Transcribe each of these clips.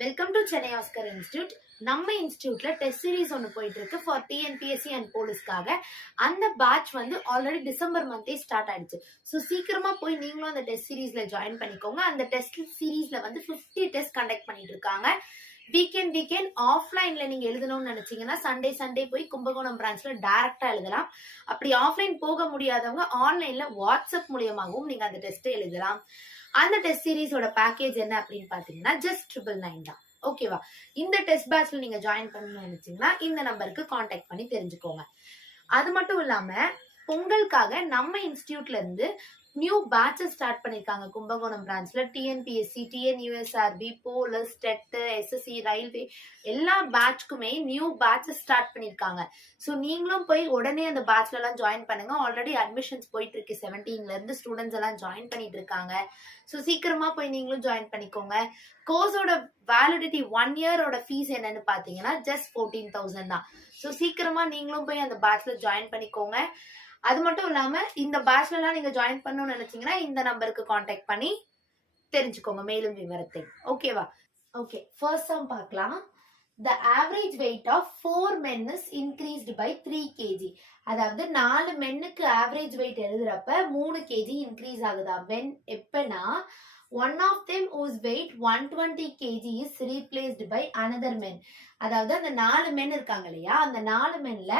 Welcome to Chennai Oscar institute. நம்ம இன்ஸ்டியூட்ல test series ஒன்று போயிட்டு இருக்கு ஃபார் டிஎன்பிஎஸ்சி அண்ட் போலீஸ்க்காக. அந்த பேட்ச் வந்து ஆல்ரெடி டிசம்பர் மந்தே ஸ்டார்ட் ஆயிடுச்சு. ஸோ சீக்கிரமா போய் நீங்களும் அந்த டெஸ்ட் சீரீஸ்ல ஜாயின் பண்ணிக்கோங்க. அந்த டெஸ்ட் சீரீஸ்ல வந்து 50 டெஸ்ட் கண்டக்ட் பண்ணிட்டு இருக்காங்க. வீக்கெண்ட் ஆஃப்லைன்ல நீங்க எழுதணும்னு நினைச்சீங்கன்னா சண்டே போய் கும்பகோணம் பிரான்ச்ல டைரக்டா எழுதலாம். அப்படி ஆஃப்லைன் போக முடியாதவங்க ஆன்லைன்ல வாட்ஸ்அப் மூலியமாகவும் நீங்க அந்த டெஸ்ட் எழுதலாம். அந்த டெஸ்ட் சீரீஸோட பேக்கேஜ் என்ன அப்படின்னு பாத்தீங்கன்னா ஜஸ்ட் 999 தான். ஓகேவா? இந்த டெஸ்ட் பேட்ச்ல நீங்க ஜாயின் பண்ணணும்னு நினைச்சீங்கன்னா இந்த நம்பருக்கு கான்டாக்ட் பண்ணி தெரிஞ்சுக்கோங்க. அது மட்டும் இல்லாம பொங்கலுக்காக நம்ம இன்ஸ்டிடியூட்ல இருந்து நியூ பேட்சஸ் ஸ்டார்ட் பண்ணிருக்காங்க. கும்பகோணம் பிரான்ச்ல TNPSC, TNUSRB, police, TET, SSC, railway எல்லா பேட்ச்க்குமே நியூ பேட்சஸ் ஸ்டார்ட் பண்ணிருக்காங்க. ஸோ நீங்களும் போய் உடனே அந்த பேட்ச்ல எல்லாம் ஜாயின் பண்ணுங்க. ஆல்ரெடி அட்மிஷன்ஸ் போயிட்டு இருக்கு. 17ல இருந்து ஸ்டூடெண்ட்ஸ் எல்லாம் ஜாயின் பண்ணிட்டு இருக்காங்க. ஸோ சீக்கிரமா போய் நீங்களும் ஜாயின் பண்ணிக்கோங்க. கோர்ஸோட வேலிடிட்டி 1 இயரோட ஃபீஸ் என்னன்னு பாத்தீங்கன்னா ஜஸ்ட் 14,000 தான். ஸோ சீக்கிரமா நீங்களும் போய் அந்த பேட்ச்ல ஜாயின் பண்ணிக்கோங்க. அது மட்டும் இல்லாம இந்த பேட்ச்ல எல்லாம் நீங்க ஜாயின் பண்ணணும்னு நினைச்சீங்கன்னா இந்த நம்பருக்கு கான்டாக்ட் பண்ணி தெரிஞ்சுக்கோங்க மேலும் விவரத்தை. ஓகேவா? ஓகே, ஃபர்ஸ்ட் சம் பார்க்கலாம். The average weight of 4 men is increased by 3 kg. அதாவது 4 மென்னுக்கு ஆவரேஜ் வெயிட் எழுதுறப்ப 3 kg இன்க்ரீஸ் ஆகுதா? when எப்பனா one of them whose weight 120 kg is replaced by another men. அதாவது அந்த 4 மென் இருக்காங்க இல்லையா, அந்த 4 மென்ல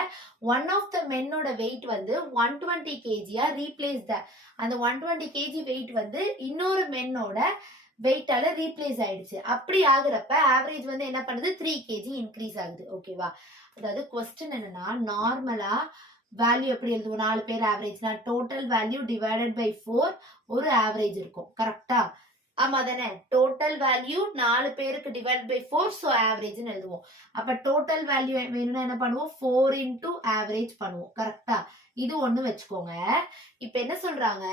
ஒன் ஆஃப் த மென்னோட வெயிட் வந்து 120 kg ரீப்ளேஸ்ட். அந்த 120 kg வெயிட் வந்து இன்னொரு மென்னோட வெயிட்டால ரீப்ளேஸ் ஆயிடுச்சு. அப்படி ஆகுறப்ப ஆவரேஜ் வந்து என்ன பண்ணுது? 3 kg இன்க்ரீஸ் ஆகுது. ஓகேவா? அதாவது கொஸ்டின் என்னன்னா, நார்மலா வேல்யூ எப்படி எழுதுவோம்? 4 பேர் ஆவரேஜ்னா டோட்டல் வேல்யூ டிவைடட் பை 4 ஒரு ஆவரேஜ் இருக்கும். கரெக்டா? ஆமா தானே? டோட்டல் வேல்யூ 4 பேருக்கு டிவைட் பை 4, ஸோ ஆவரேஜ்னு எழுதுவோம். அப்ப டோட்டல் வேல்யூ வேணும்னா என்ன பண்ணுவோம்? 4 இன்டூ ஆவரேஜ் பண்ணுவோம். கரெக்டா? இது ஒண்ணு வச்சுக்கோங்க. இப்ப என்ன சொல்றாங்க,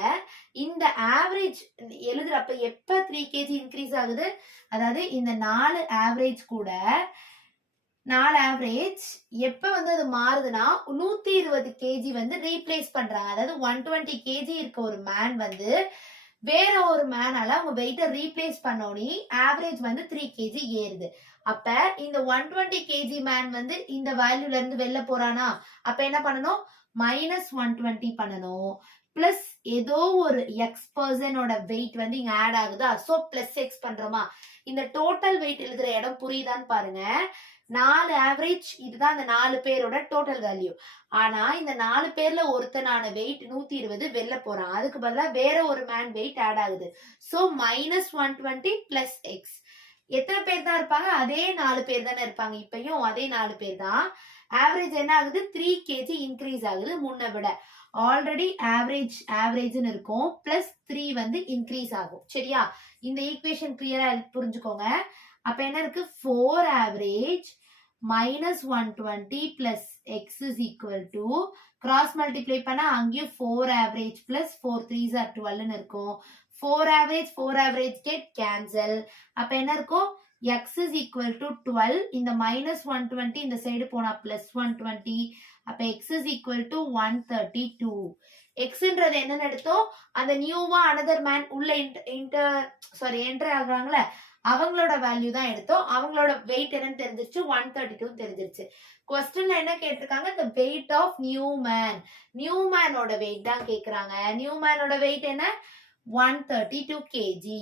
இந்த ஆவரேஜ் எழுதுறப்ப எப்ப 3 kg இன்க்ரீஸ் ஆகுது? அதாவது இந்த 4 ஆவரேஜ் கூட 4 ஆவரேஜ் எப்ப வந்து அது மாறுதுன்னா 120 kg வந்து ரீப்ளேஸ் பண்றாங்க. அதாவது 120 kg இருக்க ஒரு மேன் வந்து வேற ஒரு மேனால அவங்க வெயிட்டை ரீப்ளேஸ் பண்ணோனி ஆவரேஜ் வந்து 3 kg ஏறுது. அப்ப இந்த 120 kg மேன் வந்து இந்த வேல்யூல இருந்து வெளில போறானா, அப்ப என்ன பண்ணணும்? -120 பண்ணணும். பிளஸ் ஏதோ ஒரு எக்ஸ் பர்சனோட வெயிட் வந்து இங்க ஆட் ஆகுதா, சோ பிளஸ் எக்ஸ் பண்றோமா? இந்த டோட்டல் வெயிட் எழுதுற இடம் புரியுதான்னு பாருங்க. 4 ஆவரேஜ் இதுதான் அந்த 4 பேரோட டோட்டல் வேல்யூ. ஆனா இந்த 4 பேர்ல ஒருத்தனான வெயிட் 120 வெளில போறான். அதுக்கு பதிலா வேற ஒரு மேன் வெயிட் ஆட் ஆகுது. So -120 plus X. எத்தனை பேர் தான் இருப்பாங்க? அதே 4 பேர் தானே இருப்பாங்க. இப்பயும் அதே 4 பேர் தான். ஆவரேஜ் என்ன ஆகுது? 3 kg இன்க்ரீஸ் ஆகுது முன்ன விட. ஆல்ரெடி ஆவரேஜ்னு இருக்கும், பிளஸ் 3 வந்து இன்க்ரீஸ் ஆகும். சரியா? இந்த ஈக்குவேஷன் கிளியரா புரிஞ்சுக்கோங்க. அப்ப என்ன இருக்கு? 4 average -120 plus X is equal to cross multiply பண்ணா அங்கேயும் 4 ஆவரேஜ் பிளஸ் 4 3s are 12 இருக்கும். 4 ஆவரேஜ் கெட் கேன்சல். அப்ப என்ன இருக்கும்? x is equal to 12. இந்த -120 இந்த சைடு போனா +120. அப்ப x is equal to 132. xன்றது என்னன்னு எடுத்தோம்? அந்த நியூவா another man உள்ள என்டர் ஆகுறாங்களே அவங்களோட வேல்யூ தான் எடுத்தோம். அவங்களோட வெயிட் என்னன்னு தெரிஞ்சிருச்சு, 132 தெரிஞ்சிருச்சு. கொஸ்டின்ல என்ன கேட்டிருக்காங்க? the weight of new man. New மேனோட வெயிட் தான் கேக்குறாங்க. நியூ மேனோட வெயிட் என்ன? 132 kg.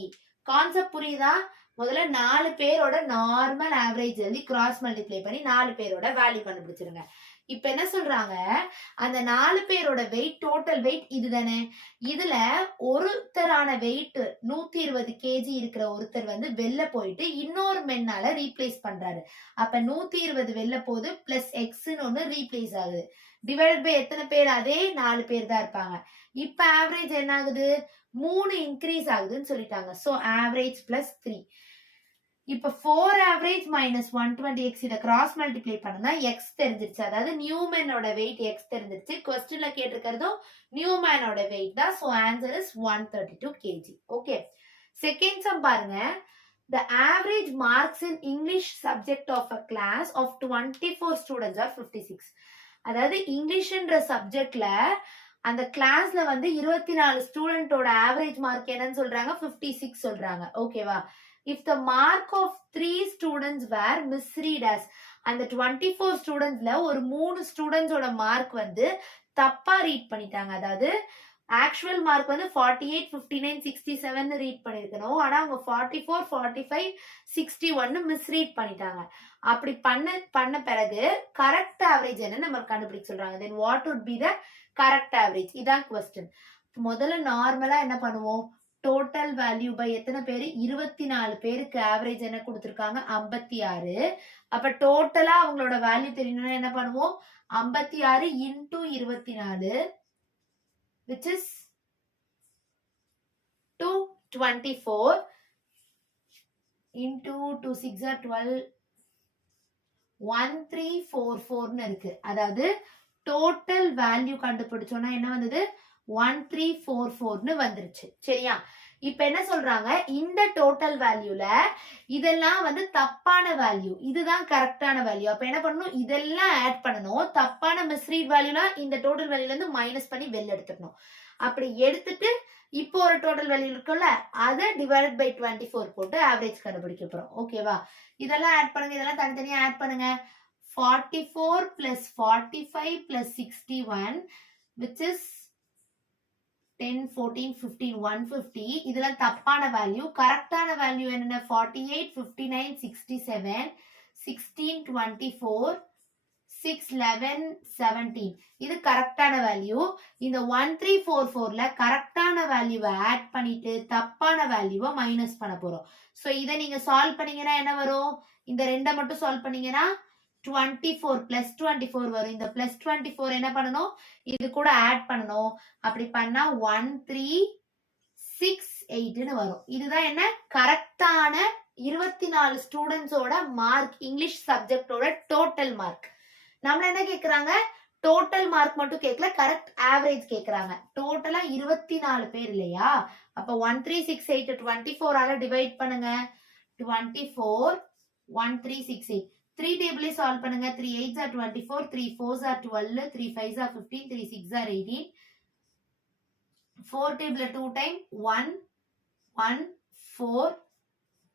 கான்செப்ட் புரியுதா? முதல்ல 4 பேரோட நார்மல் ஆவரேஜ் எழுதி கிராஸ் மல்டிப்ளை பண்ணி 4 பேரோட வேல்யூ கண்டுபிடிச்சிருங்க. இப்ப என்ன சொல்றாங்க, அந்த 4 பேரோட வெயிட் டோட்டல் வெயிட் இதுதானே. இதுல ஒருத்தரான வெயிட் 120 kg இருக்கிற ஒருத்தர் வந்து வெளில போயிட்டு இன்னொரு மென்னால ரீப்ளேஸ் பண்றாரு. அப்ப 120 வெளில போகுது, பிளஸ் எக்ஸ்ன்னு ஒண்ணு ரீப்ளேஸ் ஆகுது. டிவைட் பை எத்தனை பேர்? அதே 4 பேர் தான் இருப்பாங்க. இப்ப ஆவரேஜ் என்ன ஆகுது? 3 இன்க்ரீஸ் ஆகுதுன்னு சொல்லிட்டாங்க. So average plus 3. இப்ப 4 ஆவரேஜ் -120x இத கிராஸ் மல்டிப்ளை பண்ணா x தெரிஞ்சிருச்சு. அதாவது நியூ மேனோட வெயிட் x தெரிஞ்சிருச்சு. क्वेश्चनல கேட்டிருக்கிறதும் நியூ மேனோட வெயிட் தான். So answer is 132 kg. Okay, second sum பாருங்க. The average marks in English subject of a class of 24 students are 56. அதாவது இங்கிலீஷ்ன்ற சப்ஜெக்ட்ல அந்த கிளாஸ்ல வந்து 24 ஸ்டூடெண்டோட ஆவரேஜ் மார்க் என்னன்னு சொல்றாங்க? 56 சொல்றாங்க. ஓகேவா? if the mark of 3 students were misread as, அந்த 24 ஸ்டூடெண்ட்ஸ்ல ஒரு 3 ஸ்டூடெண்ட்ஸோட மார்க் வந்து தப்பா ரீட் பண்ணிட்டாங்க. அதாவது ஆக்சுவல் மார்க் வந்து 48, 59, 67 ரீட் பண்ணிருக்கணும். ஆனா அவங்க 44, 45, 61 மிஸ்ரீட் பண்ணிட்டாங்க. அப்படி பண்ண பிறகு கரெக்ட் ஆவரேஜ் என்ன நம்ம கண்டுபிடிக்க சொல்றாங்க. Then what would be the correct average? இதான் क्वेश्चन. முதல்ல நார்மலா என்ன பண்ணுவோம், டோட்டல் வேல்யூ பை எத்தனை பேரு, 24 பேருக்கு ஆவரேஜ் என்ன கொடுத்திருக்காங்க, 56. அப்ப டோட்டலா அவங்களோட வேல்யூ தெரியணும்னா என்ன பண்ணுவோம், 56 into 24 which is 224 into 2 6 are 12, 1344 இருக்கு. அதாவது டோட்டல் வேல்யூ கண்டுபிடிச்சோம்னா என்ன வந்தது, 1344 வந்துருச்சு. சரியா? இப்ப என்ன சொல்றாங்க, இந்த டோட்டல் வேல்யூல இதெல்லாம் வந்து தப்பான வேல்யூ, இதுதான் கரெக்டான வேல்யூ. அப்ப என்ன பண்ணணும், இதெல்லாம் ஆட் பண்ணணும். தப்பான மிஸ்ரீட் வேல்யூல இந்த டோட்டல் வேல்யூல இருந்து மைனஸ் பண்ணி வெளில எடுத்துக்கணும். அப்படி எடுத்துட்டு இப்போ ஒரு டோட்டல் வேல்யூ இருக்குல்ல, அதை டிவைடட் பை 24 போட்டு ஆவரேஜ் கண்டுபிடிக்க போறோம். ஓகேவா? இதெல்லாம் ஆட் பண்ணுங்க, இதெல்லாம் தனித்தனியா ஆட் பண்ணுங்க. 44 plus 45 plus 61 which is 10, 14, 15, 150. இதெல்லாம் தப்பான வேல்யூ. கரெக்டான வேல்யூ என்னென்ன, 48, 59, 67, 16, 24, 6, 11, 17. இது கரெக்டான வேல்யூ. இந்த 1344ல கரெக்டான வேல்யூவை ஆட் பண்ணிட்டு தப்பான வேல்யூவை மைனஸ் பண்ண போறோம். சோ இதை நீங்க சால்வ் பண்ணீங்கன்னா என்ன வரும், இந்த ரெண்டை மட்டும் சால்வ் பண்ணீங்கன்னா 24 plus 24 வரும். இந்த plus 24 என்ன பண்ணணும், இது கூட ஆட் பண்ணணும். அப்படி பண்ணா 1368 வரும். இதுதான் என்ன, கரெக்டான 24 ஸ்டூடெண்ட்ஸோட மார்க், இங்கிலீஷ் சப்ஜெக்டோட டோட்டல் மார்க். நம்மள என்ன கேக்குறாங்க, டோட்டல் மார்க் மட்டும் கேட்கல, கரெக்ட் ஆவரேஜ் கேக்குறாங்க. டோட்டலா 24 பேர் இல்லையா, அப்ப 1368 24 ஆல டிவைட் பண்ணுங்க. 24 1368 3 டேபிளே சால்வ் பண்ணுங்க. 3 8s are 24, 3 4s are 12, 3 5s are 15, 3 6s are 18. 4 table 2 time 1 1 4,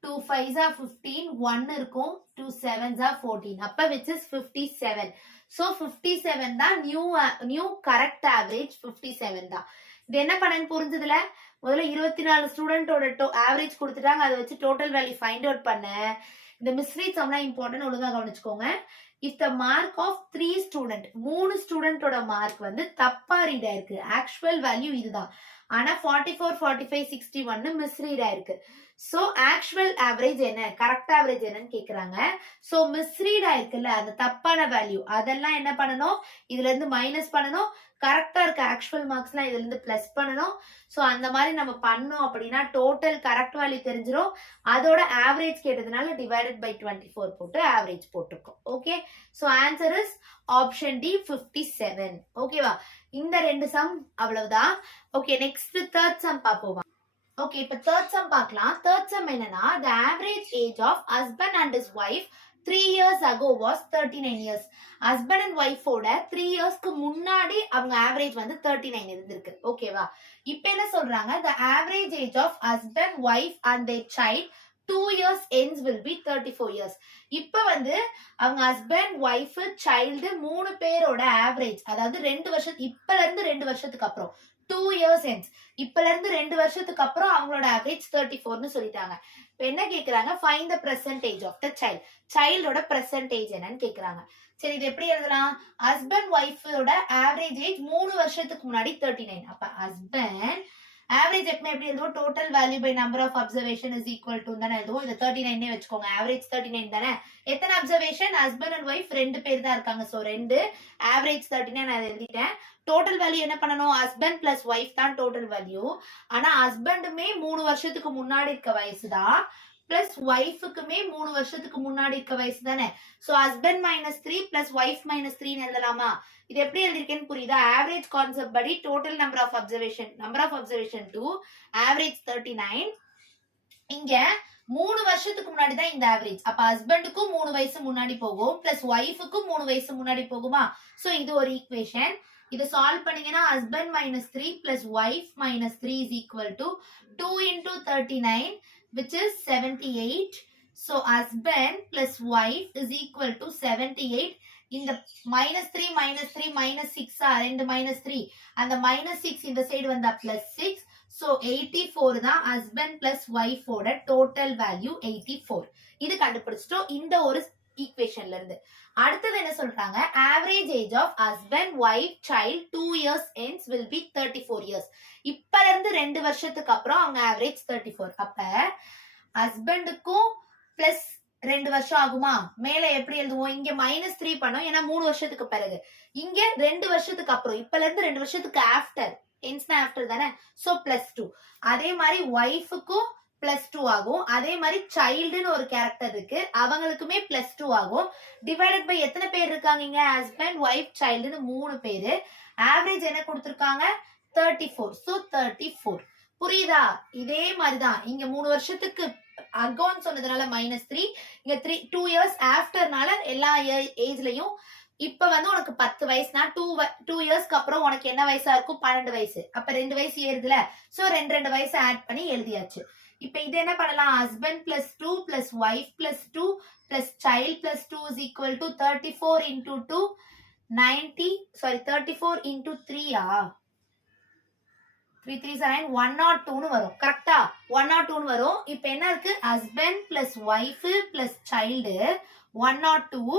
2 5s are 15, 1 இருக்கும், 2 7s are 14. அப்ப which is 57. So 57 தான் நியூ கரெக்ட் ஆவரேஜ், 57 தான். இது என்ன பண்ணன்னு புரிஞ்சதுல, முதல்ல 24 ஸ்டூடெண்டோட ஆவரேஜ் கொடுத்துட்டாங்க, அதை வச்சு டோட்டல் வேல்யூ ஃபைண்ட் அவுட் பண்ண. இந்த மிஸ்ரீட்ஸ் எல்லாம் இம்பார்ட்டன்ட், ஒழுங்கா கவனிச்சுக்கோங்க. If the mark of 3 student, 3 ஸ்டூடெண்டோட மார்க் வந்து தப்பா ரீட் ஆயிருக்கு, ஆக்சுவல் வேல்யூ இதுதான், ஆனா 44, 45, 61 மிஸ்ரீட் ஆயிருக்கு. சோ ஆக்சுவல் ஆவரேஜ் என்ன, கரெக்ட் ஆவரேஜ் என்னன்னு கேக்குறாங்க. சோ மிஸ்ரீட் ஆயிருக்குல்ல, அந்த தப்பான வேல்யூ அதெல்லாம் என்ன பண்ணணும், இதுல இருந்து மைனஸ் பண்ணணும். கரெக்டா இருக்க ஆக்சுவல் மார்க்ஸ் எல்லாம் இதுல இருந்து பிளஸ் பண்ணணும். சோ அந்த மாதிரி நம்ம பண்ணோம் அப்படின்னா டோட்டல் கரெக்ட் வேல்யூ தெரிஞ்சிடும். அதோட ஆவரேஜ் கேட்டதுனால டிவைடட் பை 24 போட்டு ஆவரேஜ் போட்டுருக்கோம். Okay, so answer is option D 57. ஓகேவா? இந்த ரெண்டு சம் அவ்வளவுதான். ஓகே, நெக்ஸ்ட் தேர்ட் சம் பாப்போம். ஓகே, இப்ப தேர்ட் சம் பார்க்கலாம். தேர்ட் சம் என்னன்னா, the average age of husband and his wife 3 years ago was 39 years. Husband and ஒய்ஃபோட 3 இயர்ஸ்க்கு முன்னாடி அவங்க ஆவரேஜ் வந்து 39 இருந்திருக்கு. ஓகேவா? இப்ப என்ன சொல்றாங்க, the average age of husband, wife and their child 2 years ends will be 34 years. இப்ப வந்து அவங்க ஹஸ்பண்ட், ஒய்ஃப், சைல்டு 3 பேரோட ஆவரேஜ், அதாவது 2 வருஷம், இப்பல இருந்து 2 வருஷத்துக்கு அப்புறம் 2 years ends, இப்பல இருந்து 2 வருஷத்துக்கு அப்புறம் அவங்களோட ஆவரேஜ் 34னு சொல்லிட்டாங்க. இப்ப என்ன கேக்குறாங்க, find the percentage of the child, சைல்டோட பெர்சன்டேஜ் என்னன்னு கேக்குறாங்க. சரி, இது எப்படி எழுதலாம், ஹஸ்பண்ட் ஒய்ஃபோட ஆவரேஜ் ஏஜ் 3 வருஷத்துக்கு முன்னாடி 39. அப்ப ஹஸ்பண்ட் ஆவரேஜ் எப்பவுமே எப்படி எழுதுவோம், total value by number of observation is equal to தானே எழுதுவோம். இது 39 வச்சுக்கோங்க, ஆவரேஜ் 39 தானே. எத்தனை அப்சர்வேஷன், ஹஸ்பண்ட் அண்ட் ஒய்ஃப் 2 பேர் தான் இருக்காங்க. சோ 2, ஆவரேஜ் 39 நான் எழுதிட்டேன். டோட்டல் வேல்யூ என்ன பண்ணணும், ஹஸ்பண்ட் பிளஸ் ஒய்ஃப் தான் டோட்டல் வேல்யூ. ஆனா ஹஸ்பண்டுமே 3 வருஷத்துக்கு முன்னாடி இருக்க வயசு தான், பிளஸ் ஒய்ஃபுக்குமே 3 வருஷத்துக்கு முன்னாடி இருக்க வயசு தானே. சோ ஹஸ்பண்ட் -3 பிளஸ் ஒய்ஃப் -3 எழுதலாமா? இது எப்படி எழுதிருக்கேன்னு புரியுதா? ஆவரேஜ் கான்செப்ட் படி total number of observation 2, average 39. இங்க 3 வருஷத்துக்கு முன்னாடி தான் இந்த ஆவரேஜ். அப்ப ஹஸ்பண்டுக்கும் 3 வயசு முன்னாடி போகும், பிளஸ் ஒய்ஃபுக்கும் 3 வயசு முன்னாடி போகுமா? சோ இது ஒரு ஈக்குவேஷன். இதை சால்வ் பண்ணீங்கன்னா husband -3 plus wife -3 is equal to 2 into 39 which is 78. So husband plus wife is equal to 78. இந்த minus 3 minus 3 minus 6 ரெண்டு minus 3 அந்த minus 6 இந்த சைடு வந்தா plus 6. So 84 தான் husband plus wife ஓட total value 84. இது கண்டுபிடிச்சிட்டோம் இந்த ஒரு ஈக்குவேஷன்ல இருந்து. அடுத்தது என்ன சொல்றாங்க, average age of husband wife child 2 years ends will be 34 years. இப்ப இருந்து 2 வருஷத்துக்கு அப்புறம் அவங்க average 34. அப்ப ஹஸ்பண்டுக்கும் பிளஸ் 2 வருஷம் ஆகுமா, மேல எப்படி எழுதுவோம், இங்க -3 பண்ணோம் ஏன்னா 3 வருஷத்துக்கு பிறகு, இங்க 2 வருஷத்துக்கு அப்புறம், இப்பல இருந்து 2 வருஷத்துக்கு ஆஃப்டர், என்ஸ்னா ஆஃப்டர் தானே, சோ +2. அதே மாதிரி ஒய்ஃபுக்கும் +2 ஆகும். அதே மாதிரி சைல்டுன்னு ஒரு கேரக்டர் இருக்கு, அவங்களுக்குமே +2 ஆகும். டிவைடட் பை எத்தனை பேர் இருக்காங்க இங்க, ஹஸ்பண்ட் ஒய்ஃப் சைல்டுன்னு 3 பேரு. ஆவரேஜ் என்ன கொடுத்திருக்காங்க 34. சோ 34. புரியுதா? இதே மாதிரிதான் இங்க 3 வருஷத்துக்கு அகௌண்ட் சொன்னதுனால -3, இங்க 2 இயர்ஸ் ஆஃப்டர்னால எல்லா ஏஜ்லயும். இப்ப வந்து உனக்கு 10 வயசுனா 2 இயர்ஸ்க்கு அப்புறம் உனக்கு என்ன வயசா இருக்கும், 12 வயசு. அப்ப 2 வயசு ஏறுதுல, சோ 2 வயசு ஆட் பண்ணி எழுதியாச்சு. இப்ப இது என்ன பண்ணலாம், husband +2 plus wife +2 plus child +2 is equal to 34 into 2 90, sorry 34 into 3 3 3 9 102 வரும். கரெக்டா 102 வரும். இப்ப என்ன இருக்கு, husband plus wife plus child 102.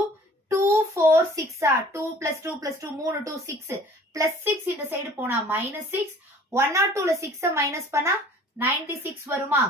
2 4 6 2 plus 2 plus 2 3 2 6 plus 6 இந்த சைடு போனா -6. 102ல 6 மைனஸ் பண்ணா 96 வருமா?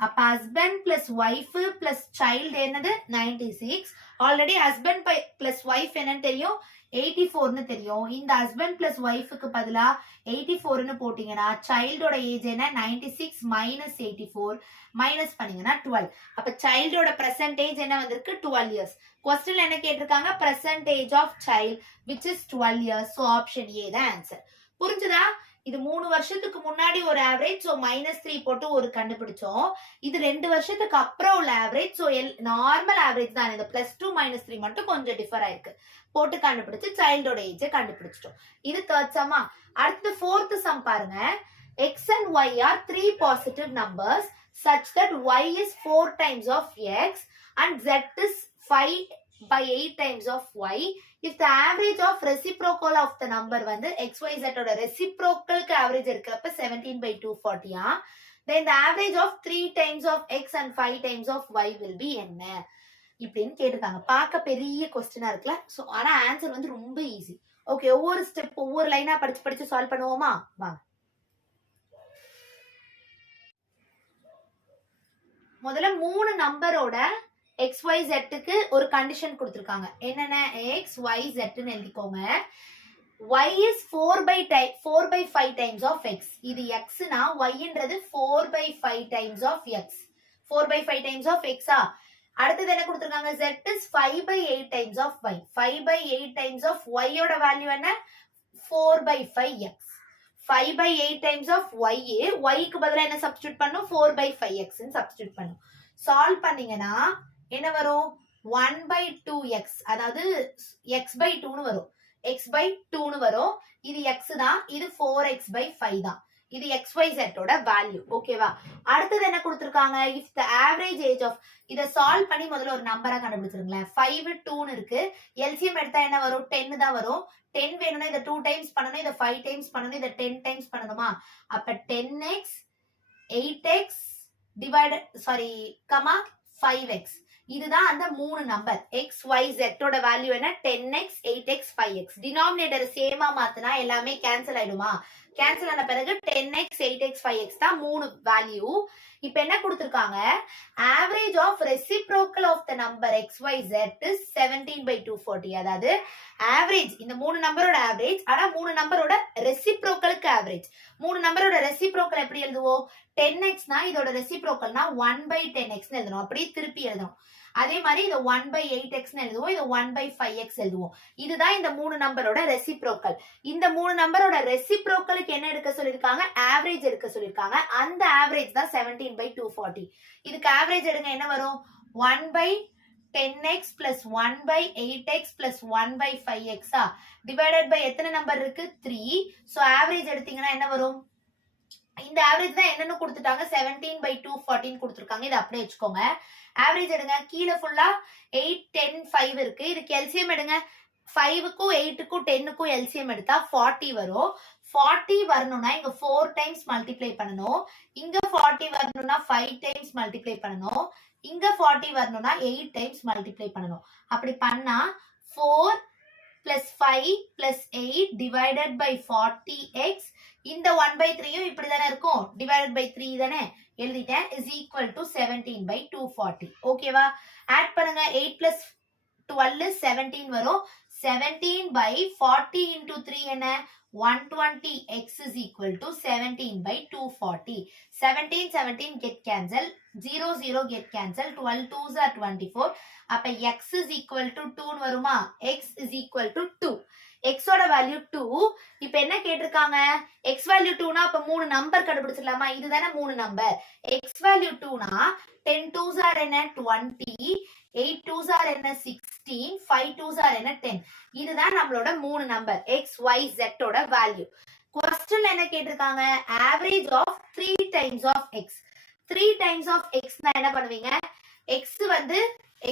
அப்ப husband plus wife plus child என்னது 96. ஆல்ரெடி ஹஸ்பண்ட் பிளஸ் ஒய்ஃப் என்னன்னு தெரியும், 84ன்னு தெரியும். இந்த ஹஸ்பண்ட் பிளஸ் ஒய்ஃபுக்கு பதிலா 84ன்னு போட்டீங்கன்னா சைல்டோட ஏஜ் என்ன 96 மைனஸ் 84 மைனஸ் பண்ணீங்கன்னா 12. அப்ப சைல்டோட பிரசன்டேஜ் என்ன வந்திருக்கு 12 இயர்ஸ். क्वेश्चन என்ன கேட்டிருக்காங்க, percentage of child which is 12 years. so option A தான் ஆன்சர். புரிஞ்சுதா? இது 3 வருஷத்துக்கு முன்னாடி ஒரு ஆவரேஜ், சோ -3 போட்டு ஒரு கண்டுபிடிச்சோம். இது 2 வருஷத்துக்கு அப்புறம் உள்ள ஆவரேஜ், சோ நார்மல் ஆவரேஜ் தான். இந்த +2 -3 மட்டும் கொஞ்சம் டிஃபர் ஆயிருக்கு, போட்டு கண்டுபிடிச்சு சைல்டோட ஏஜ் கண்டுபிடிச்சிட்டோம். இது தேர்ட் சம்மா. அடுத்து ஃபோர்த் சம் பாருங்க. x and y are 3 positive numbers such that y is 4 times of x and z is 5/8 times of y. If the average of reciprocal of the number வந்து xyz ஓட reciprocalக்கு average இருக்கிறப்ப 17/240, then the average of 3 times of x and 5 times of y will be என்ன இப்படின்னு கேட்டிருக்காங்க. பார்க்க பெரிய கொஸ்டினா இருக்குல்ல, so ஆனா ஆன்சர் வந்து ரொம்ப ஈஸி. ஓகே, ஒவ்வொரு ஸ்டெப் ஒவ்வொரு லைனா படிச்சு சால்வ் பண்ணுவோமா? வாங்க. முதல்ல 3 நம்பரோட XYZக்கு ஒரு கண்டிஷன் கொடுத்திருக்காங்க. என்னென்ன, XYZ ன்னு எழுதிக்கோங்க. y is 4/5 times of x. இது x னா y ன்றது 4/5 times of x. 4/5 times of x அடுத்தது என்ன கொடுத்திருக்காங்க, z is 5/8 times of y. 5/8 times of y ஓட வேல்யூ என்ன 4/5x. 5/8 times of y, y க்கு பதிலா என்ன சப்ஸ்டிட்யூட் பண்ணும் 4/5x ன்னு சப்ஸ்டிட்யூட் பண்ணும். சால்வ் பண்ணீங்கன்னா என்ன வரும் 1/2x, அதாவது x/2ன்னு வரும். x/2ன்னு வரும். இது x தான், இது 4x/5 தான். இது xyz ஓட வேல்யூ. ஓகேவா? அடுத்தது என்ன கொடுத்திருக்காங்க, if the average age of, இத சால்வ் பண்ணி முதல்ல ஒரு நம்பரா கண்டுபிடிச்சிருங்களேன். 5 2ன்னு இருக்கு, LCM எடுத்தா என்ன வரும் 10 தான் வரும். 10 வேணும்னா இத 2 டைம்ஸ் பண்ணனும், இத 5 டைம்ஸ் பண்ணனும், இத 10 டைம்ஸ் பண்ணனுமா? அப்ப 10x 8x கமா 5x. இதுதான் அந்த 3 நம்பர். xyz ஓட வேல்யூ என்ன 10x 8x 5x. டினாமினேட்டர் சேமா மாத்துனா எல்லாமே கேன்சல் ஆயிடுமா? கேன்சல் ஆன பிறகு 10x 8x 5x தான் 3 வேல்யூ. இப்ப என்ன கொடுத்திருக்காங்க, average of reciprocal of the number xyz is 17/240. அதாவது ஆவரேஜ், இந்த 3 நம்பரோட ஆவரேஜ், ஆனா 3 நம்பரோட ரெசிப்ரோக்கலுக்கு ஆவரேஜ். 3 நம்பரோட ரெசிப்ரோக்கல் எப்படி எழுதுவோம், 10x னா இதோட ரெசிப்ரோக்கல்னா 1/10x ன்னு எழுதணும். அப்படியே திருப்பி எழுதணும். அதே மாதிரி இத 1/8x ன்னு எழுதுவோம், இத 1/5x எழுதுவோம். இதுதான் இந்த 3 நம்பரோட ரெசிப்ரோக்கல். இந்த 3 நம்பரோட ரெசிப்ரோக்கலுக்கு என்ன எடுக்க சொல்லிருக்காங்க, ஆவரேஜ் எடுக்க சொல்லிருக்காங்க. அந்த ஆவரேஜ் தான் 17/240. இதுக்கு ஆவரேஜ் எடுங்க, என்ன வரும் 1/10x plus 1/8x plus 1/5x divided by எத்தனை நம்பர் இருக்கு 3. சோ ஆவரேஜ் எடுத்தீங்கன்னா என்ன வரும் இந்த ஆவரேஜ் தான் என்னன்னு கொடுத்துட்டாங்க 17/214 கொடுத்துருக்காங்க. இதை அப்படியே வச்சுக்கோங்க. ஆவரேஜ் எடுங்க. கீழே ஃபுல்லா 8 10 5 இருக்கு. இதுக்கு எல்சிஎம் எடுங்க. 5க்கும் 8க்கும் 10க்கும் எல்சிஎம் எடுத்தா 40 வரும். 40 வரணும்னா இங்க 4 டைம்ஸ் மல்டிப்ளை பண்ணணும். இங்க 40 வரணும்னா 5 டைம்ஸ் மல்டிப்ளை பண்ணணும். இங்க 40 வரணும்னா 8 டைம்ஸ் மல்டிப்ளை பண்ணணும். அப்படி பண்ணா 4 plus 5 plus 8 divided by 40x இந்த 1/3 இப்படிதானே இருக்கும். divided by 3 தானே எழுதிட்டேன். is equal to 17/240. ஓகேவா? ஆட் பண்ணுங்க. 8 plus 12 17 வரும். 17/40 into 3 என்ன 120x is equal to 17/240. 17 17 get cancel. 0 0 get cancel. 12 2s are 24. அப்ப x is equal to 2 வருமா? x is equal to 2. x ஓட வேல்யூ 2. இப்ப என்ன கேட்டிருக்காங்க? x வேல்யூ 2னா அப்ப 3 நம்பர் கண்டுபிடிச்சிடலாமா? இதுதானே 3 நம்பர். x வேல்யூ 2னா 10 2s are என்ன 20, 8 2s are என்ன 16, 5 2s are என்ன 10. இதுதான் நம்மளோட 3 நம்பர் x y z ஓட வேல்யூ. क्वेश्चन என்ன கேட்டிருக்காங்க? average of 3 times of x. 3 times of x னா என்ன பண்ணுவீங்க? x வந்து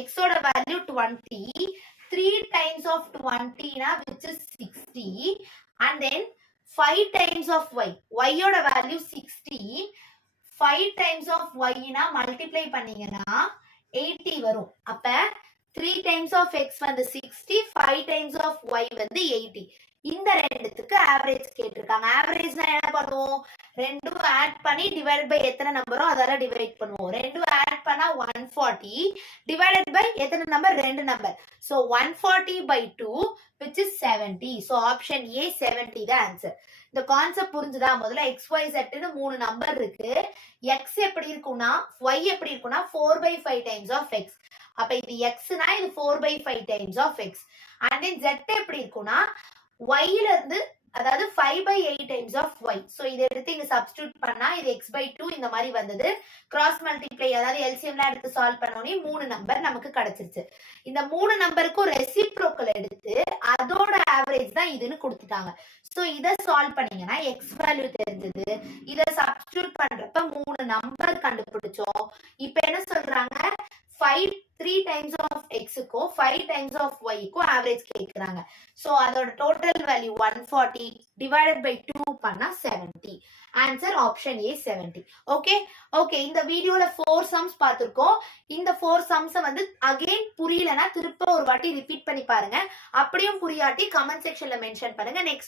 x ஓட வேல்யூ 20, 3 times of 20 னா which is 60, and then 5 times of y. y ஓட வேல்யூ 16, 5 times of y னா மல்டிப்ளை பண்ணீங்கன்னா 80 வரும். அப்ப 3 times of x வந்து 60, 5 times of y வந்து 80. இந்த ரெண்டுத்துக்கு ஆவரேஜ் கேட்டிருக்காங்க. ஆவரேஜ்னா என்ன பண்ணுவோம்? ரெண்டும் ஆட் பண்ணி டிவைட் பை எத்தனை நம்பரோ அதால டிவைட் பண்ணுவோம். ரெண்டும் ஆட் பண்ணா 140 டிவைடட் பை எத்தனை number? 2 number. So 140/2 which is 70. So option A 70 தான் ஆன்சர். இந்த கான்செப்ட் புரிஞ்சுதா? முதல்ல XYZ ன்னு 3 நம்பர் இருக்கு. x எப்படி இருக்கும்னா y எப்படி இருக்கும்னா 4/5 times of x. அப்ப இது x னா இது 4/5 times of x. and then z எப்படி இருக்கும்னா y ல இருந்து அதாவது 5/8 times of y. சோ இத எடுத்து இங்க சப்ஸ்டிட்யூட் பண்ணா இது x/2 இந்த மாதிரி வந்தது. கிராஸ் மல்டிப்ளை அதாவது எல்சிஎம்லாம் எடுத்து சால்வ் பண்ணோனே 3 நம்பர் நமக்கு கிடைச்சிருச்சு. இந்த 3 நம்பருக்கும் ரெசிப்ரோக்கல் எடுத்து அதோட ஆவரேஜ் தான் இதுன்னு கொடுத்துட்டாங்க. சோ இத சால்வ் பண்ணீங்கன்னா x வேல்யூ தெரிஞ்சது. இத சப்ஸ்டிட்யூட் பண்றப்ப 3 நம்பர் கண்டுபிடிச்சோம். இப்போ என்ன சொல்றாங்க? 3 times of x க்கு 5 times of y க்கு ஆவரேஜ் கேக்குறாங்க. சோ அதோட டோட்டல் வேல்யூ 140 டிவைடட் பை 2 பண்ணா 70. Answer option A 70. ஓகே இந்த வீடியோல 4 சம்ஸ் பார்த்திருக்கோம். இந்த 4 சம்ஸ் வந்து அகைன் புரியலனா திரும்ப ஒரு வாட்டி ரிப்பீட் பண்ணி பாருங்க. அப்படியும் புரியாட்டி கமெண்ட் செக்ஷன்ல மென்ஷன் பண்ணுங்க. நெக்ஸ்ட்